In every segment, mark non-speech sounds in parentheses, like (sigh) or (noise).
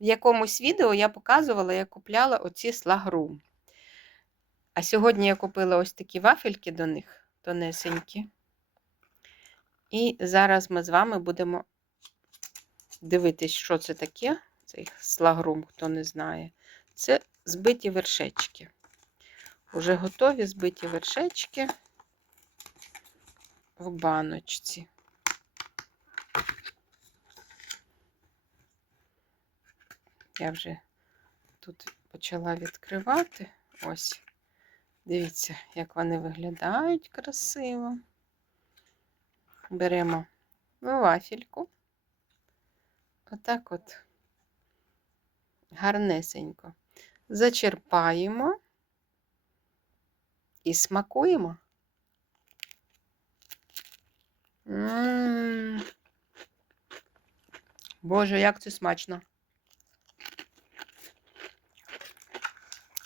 В якомусь відео я показувала, як купляла оці слагрум. А сьогодні я купила ось такі вафельки до них, тонесенькі. І зараз ми з вами будемо дивитись, що це таке. Цей слагрум, хто не знає. Це збиті вершечки. Уже готові збиті вершечки в баночці. Я вже тут почала відкривати. Ось. Дивіться, як вони виглядають красиво. Беремо вафельку. Отак от гарнесенько. Зачерпаємо і смакуємо. М. Боже, як це смачно.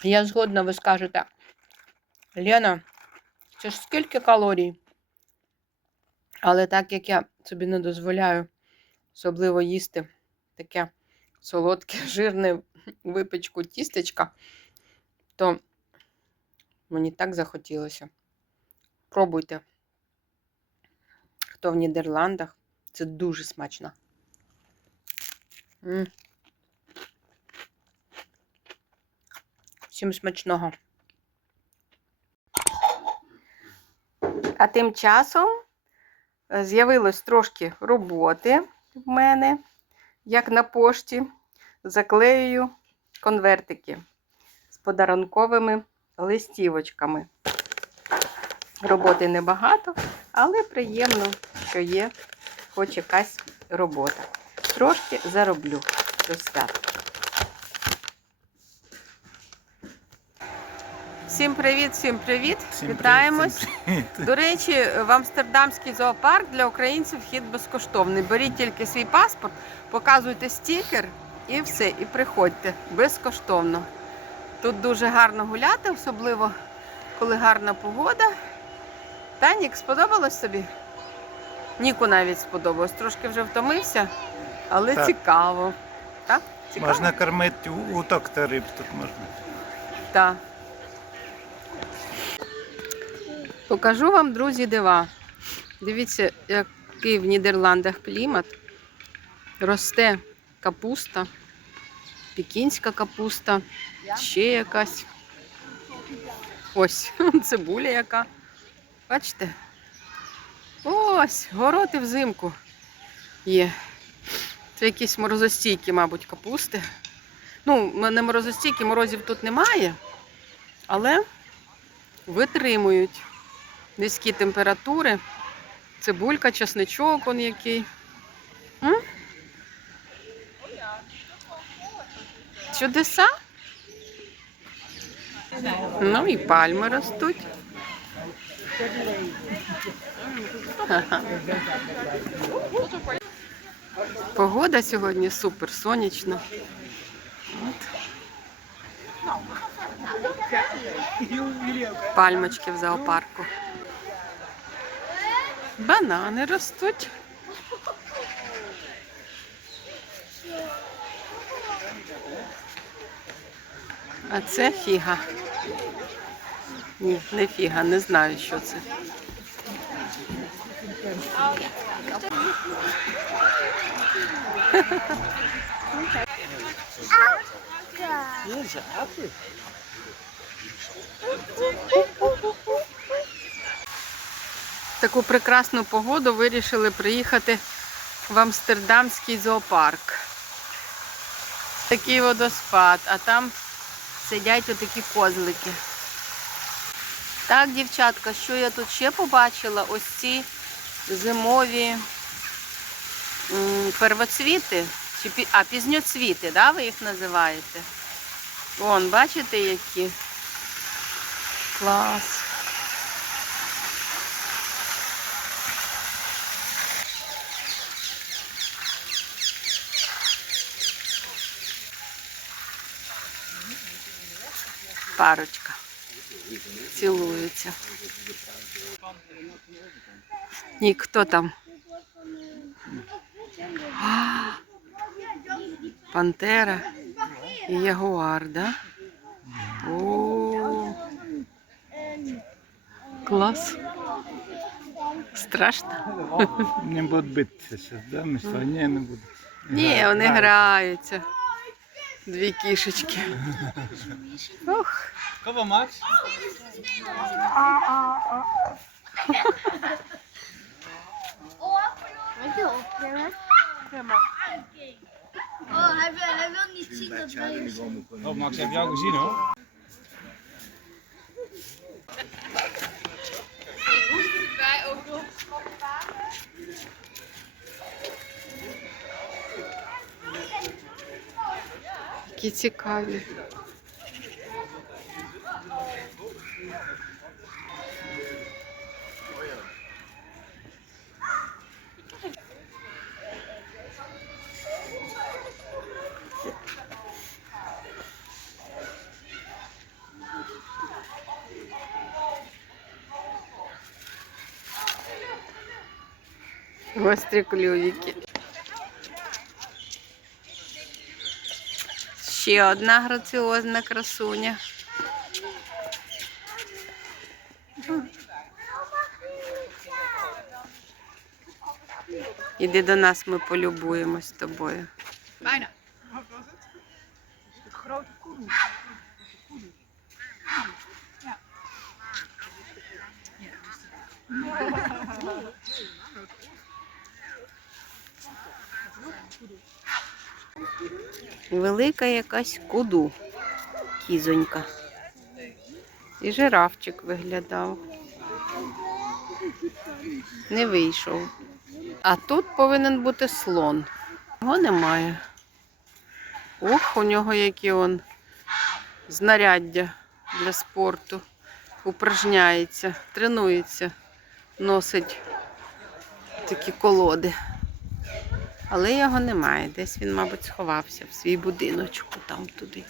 Я згодна, ви скажете, Лена, це ж скільки калорій? Але так як я собі не дозволяю особливо їсти таке солодке, (laughs) жирне випечку тістечка, то мені так захотілося. Пробуйте. Хто в Нідерландах, це дуже смачно. М. Всім смачного. А тим часом е, з'явилось трошки роботи в мене, як на пошті. Заклеюю конвертики з подарунковими листівочками. Роботи небагато, але приємно, що є хоч якась робота. Трошки зароблю до свята. Всім привіт, всім привіт! Всім Вітаємось! всім привіт. До речі, в Амстердамський зоопарк для українців вхід безкоштовний. Беріть тільки свій паспорт, показуйте стікер і все, і приходьте безкоштовно. Тут дуже гарно гуляти, особливо коли гарна погода. Танік, сподобалось тобі? Ніку навіть сподобалось. Трошки вже втомився, але Так. цікаво. Так? Цікаво? Можна кормити уток та риб тут можна. Так. Покажу вам, друзі, дива. Дивіться, який в Нідерландах клімат. Росте капуста, пекінська капуста, ще якась. Ось (laughs) цибуля яка. Бачите? Ось, город і взимку є. Це якісь морозостійкі, мабуть, капусти. Ну, не морозостійкі, морозів тут немає, але витримують низькі температури. Цибулька, чесничок он який. М? Чудеса? Ну і пальми ростуть. (laughs) Погода сьогодні супер сонячна. От. Пальмочки в зоопарку. Банани ростуть. А це фіга. Ні, не фіга, не знаю, що це. В таку прекрасну погоду вирішили приїхати в Амстердамський зоопарк. Такий водоспад, а там сидять отакі козлики. Так, дівчатка, що я тут ще побачила? Ось ці зимові первоцвіти, чи, а, пізньоцвіти, да, ви їх називаєте? Вон, бачите, які? Клас. Парочка. Цілуються. Нік, хто там? А, Пантера і ягуар, да? О, клас. Страшно? Не будуть битися зараз, да? Ні, не будуть. Ні, вони граються. Дві кішечки. Ох. Кого, Макс? Hadi o krema. Oh, hij wil, hij wil niet zien dat wij... Oh, Max, heb jou gezien hoor. Які цікаві. Гострі клювіки. Ще одна граціозна красуня. Іди до нас, ми полюбуємось тобою. Bijna. Велика якась куду, кізонька. І жирафчик виглядав. Не вийшов. А тут повинен бути слон. Його немає. Ох, у нього які он знаряддя для спорту. Упражняється, тренується, носить такі колоди. Але його немає. Десь він, мабуть, сховався в свій будиночку там туди.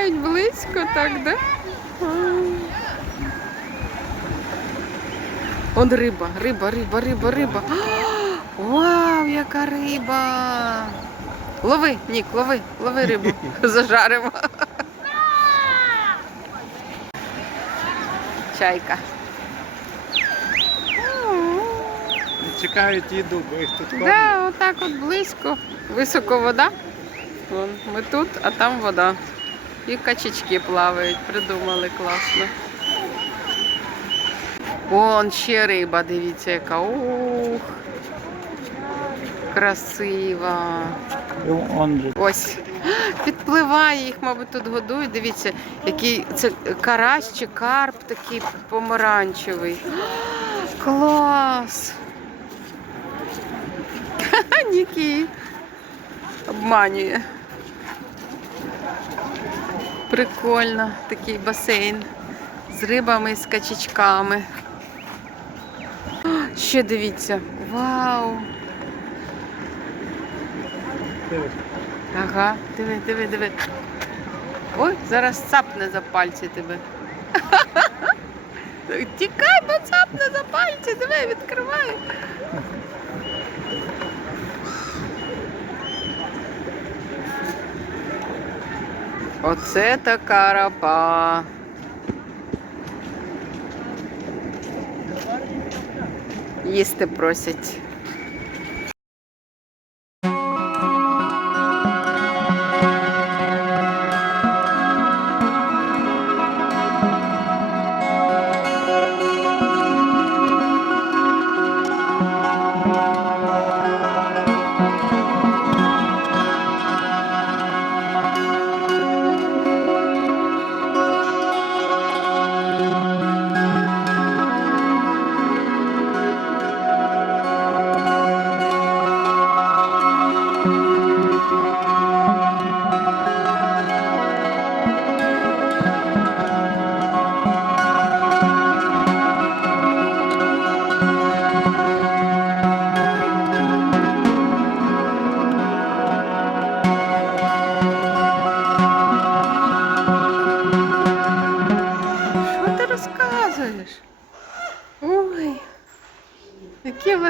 Підпливають близько, так, да? Он риба, риба, риба, риба, риба. (gasps) Вау, яка риба! Лови, Нік, лови, лови рибу. (laughs) Зажаримо. Чайка. Чекають їду, бо їх тут кормять. Да, отак от близько. Високо вода. Вон, ми тут, а там вода. І качечки плавають, придумали класно. Вон ще риба, дивіться, яка. Ух. Красива. Ось. (gasps) Підпливає їх, мабуть, тут годують. Дивіться, який це карась чи карп такий помаранчевий. (gasps) Клас! (laughs) Нікі обманює. Прикольно, такий басейн з рибами і з качечками. (gasps) Ще дивіться. Вау! Ага, диви, диви, диви. Ой, зараз цапне за пальці тебе. (laughs) Тікай, бо цапне за пальці, диви, відкривай. Оце така рапа. Їсти просять.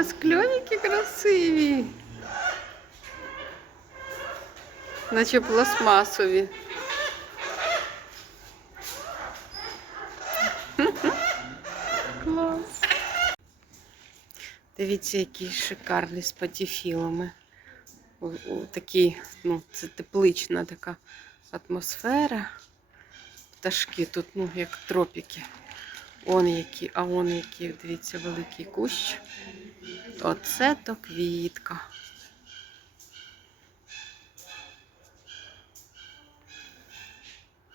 Вас кльоніки красиві. Наче пластмасові. Клас. Дивіться, який шикарний з патіфілами. Такий, ну, це теплична така атмосфера. Пташки тут, ну, як тропіки. Он які, а он який, дивіться, великий кущ. Оце то квітка.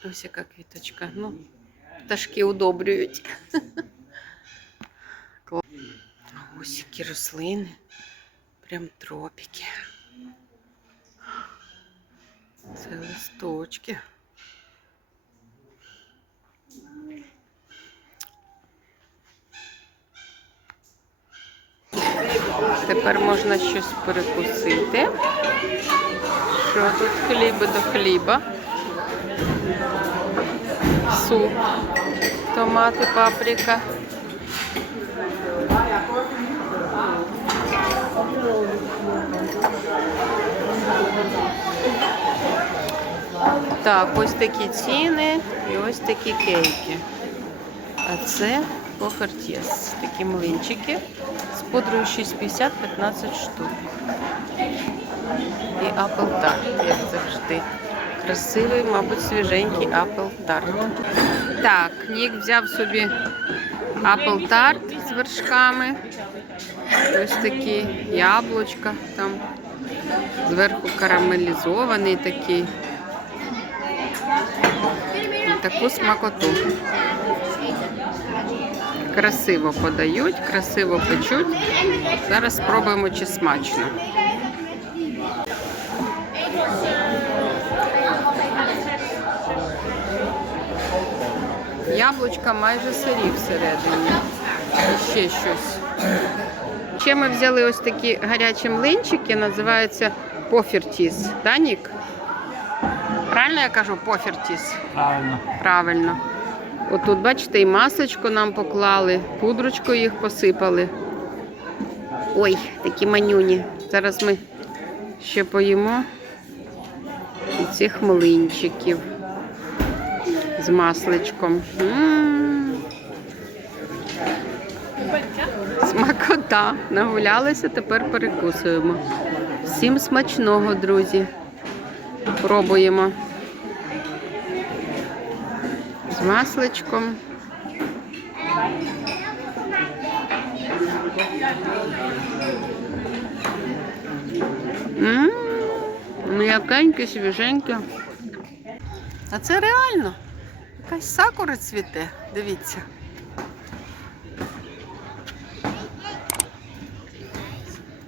Ось яка квіточка. Ну, пташки удобрюють. (laughs) Ось які рослини. Прям тропіки. Це листочки. Тепер можна щось перекусити. Що тут хліби до хліба? Суп, томати, паприка. Так, ось такі ціни і ось такі кейки. А це похартєс. Такі млинчики з пудрою 6,50 15 штук. І апл тарт, як завжди. Красивий, мабуть, свіженький апл тарт. Так, Нік взяв собі апл тарт з вершками. Ось такі яблучка там. Зверху карамелізований такий. Таку смакоту. Красиво подають, красиво печуть. Зараз спробуємо, чи смачно. Яблучка майже сирі всередині. І ще щось. Ще ми взяли ось такі гарячі млинчики, називаються пофертіс. Да, Нік? Правильно я кажу пофертіс? Правильно. Правильно. Отут, бачите, і масочку нам поклали, пудрочку їх посипали. Ой, такі манюні. Зараз ми ще поїмо цих млинчиків з масличком. Смакота. Нагулялися, тепер перекусуємо. Всім смачного, друзі. Пробуємо. З масличком. Мм, м'якеньке, свіженьке. А це реально. Якась сакура цвіте. Дивіться.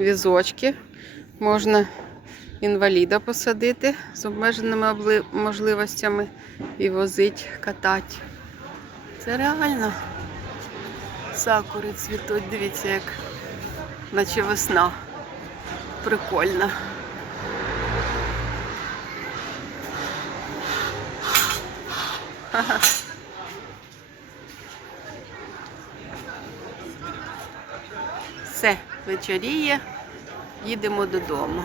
Візочки. Можна інваліда посадити з обмеженими можливостями і возить, катати. Це реально. Сакури цвітуть, дивіться, як наче весна. Прикольно. Все, вечоріє, їдемо додому.